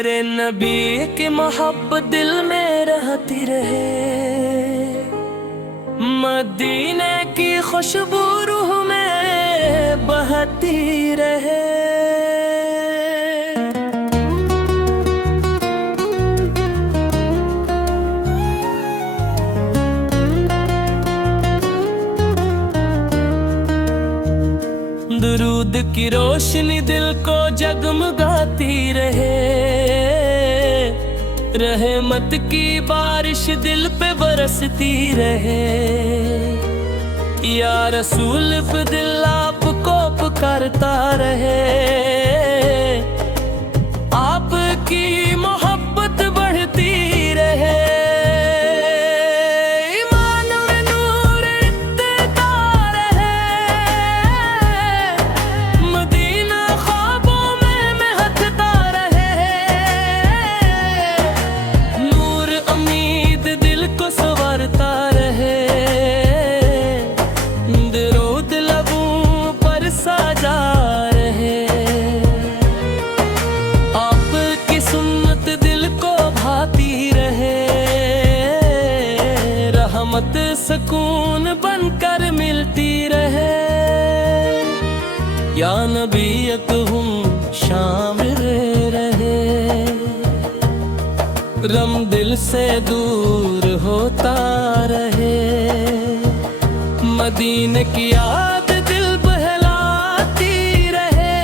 मेरे नबी की मोहब्बत दिल में रहती रहे, मदीने की खुशबू रूह में बहती रहे। दुरूद की रोशनी दिल को जगमगाती रहे, रहमत की बारिश दिल पे बरसती रहे। या रसूल पे दिल आपको पुकारता रहे, आपकी मोहब्बत बढ़ती रहे। सुकून बनकर मिलती रहे। या नबीयत हम शामिल रहे, रम दिल से दूर होता रहे। मदीने की याद दिल बहलाती रहे,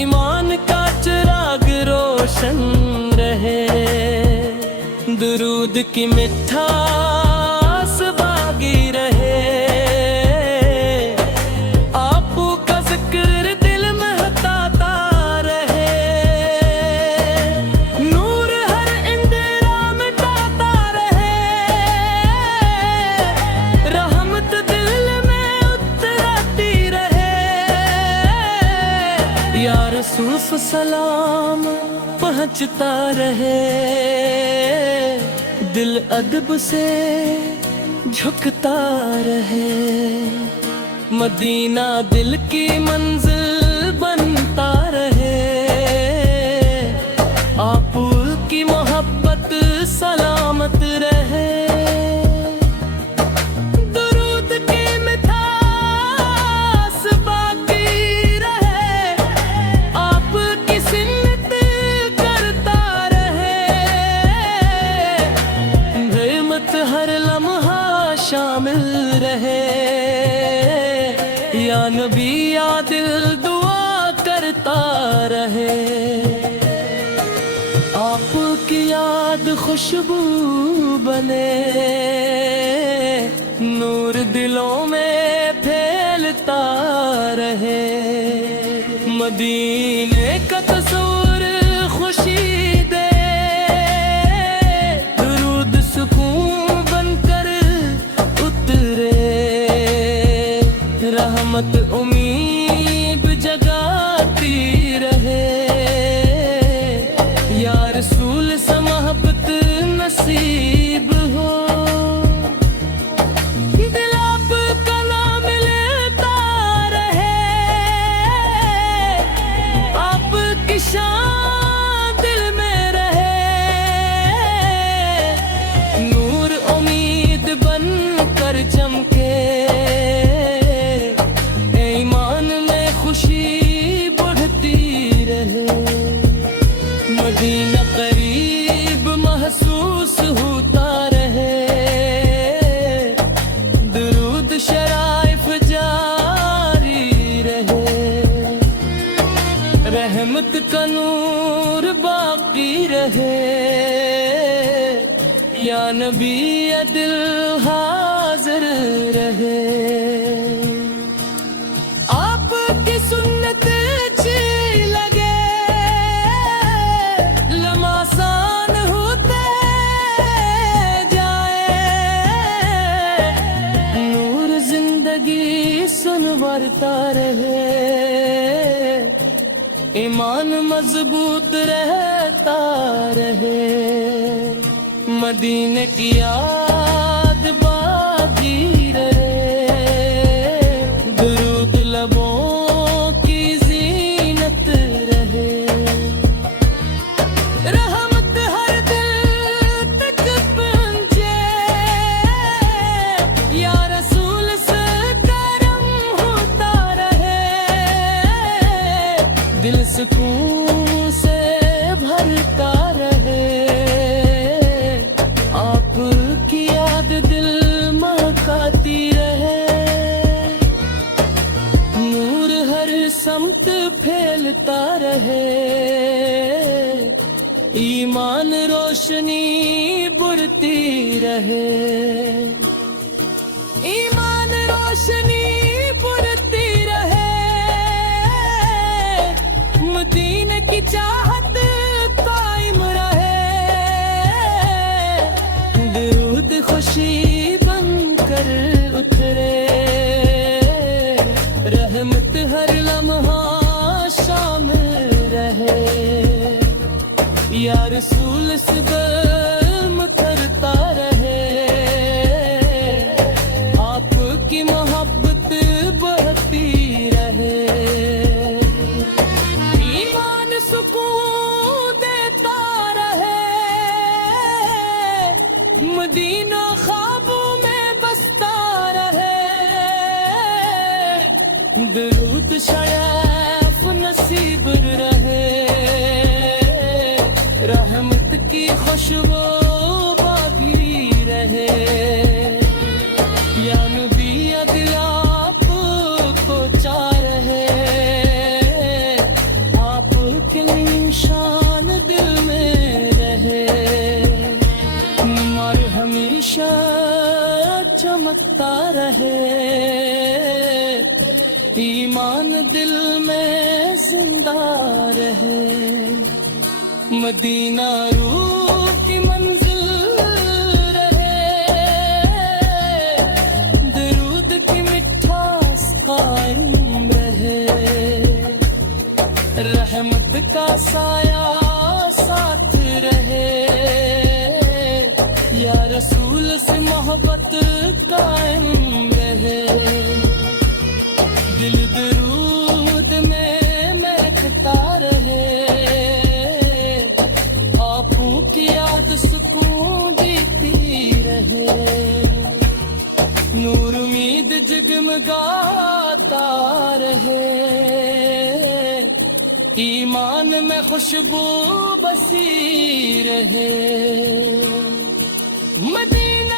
ईमान का चिराग रोशन रहे। दुरूद की मिठास बागी रहे, आपका जिक्र दिल में हताता रहे। नूर हर इंदिरा मिटाता रहे, रहमत दिल में उतरती रहे। या रसूल सलाम पहुँचता रहे, दिल अदब से झुकता रहे। मदीना दिल की मंजिल बनता रहे, आपकी मोहब्बत सलामत रहे। दुरूद की मिठास बाकी रहे, आपकी सिन्नत करता रहे। हर लम्हा शामिल रहे। या नबी या दिल दुआ करता रहे, आपकी याद खुशबू बने, नूर दिलों में फैलता रहे। मदीने का तस्वीर खुशी दे, दुरूद सुकून रहमत उम्मीद जगाती रहे। या रसूल से मोहब्बत नसीब हो, दिल आपका नाम लेता रहे। आपकी शान दिल में रहे, नूर उम्मीद बन कर चमके। मदीना करीब महसूस होता रहे, दुरूद शराइफ जारी रहे। रहमत का नूर बाकी रहे। या नबी या दिल हाजिर रहे, आपकी सुन्नत सुनवारता रहे। ईमान मजबूत रहता रहे। मदीने की याद बाकी रहे, दुरूद लबों की जीनत रहे। सुकून से भरता रहे, आपकी याद दिल महकाती रहे, नूर हर समत फैलता रहे, ईमान रोशनी बुढ़ती रहे, ईमान रोशनी बुढ़ती रहे, मदीने की चाहत कायम रहे, दरूद खुशी बनकर उतरे, रहमत हर लम्हा शामिल रहे, या रसूल सदम करता रहे, आपकी मोहब्बत बढ़ती रहे, ईमान सुकून देता रहे, मदीना ख्वाबों में बसता रहे, दरूद शयाफ नसीब रहे, रहमत की खुशबू बाकी रहे, या नबी दिल आपको चाह रहे, आपके निशान दिल में रहे, नूर हमेशा चमकता रहे, ईमान दिल में जिंदा रहे, मदीना रूह की मंजिल रहे, दरूद की मिठास कायम रहे, रहमत का साया साथ रहे, या रसूल से मोहब्बत कायम रहे, दिल दरूद में महकता रहे, की याद सुकून देती रहे, नूर उम्मीद जगमगाता रहे, ईमान में खुशबू बसी रहे, मदीना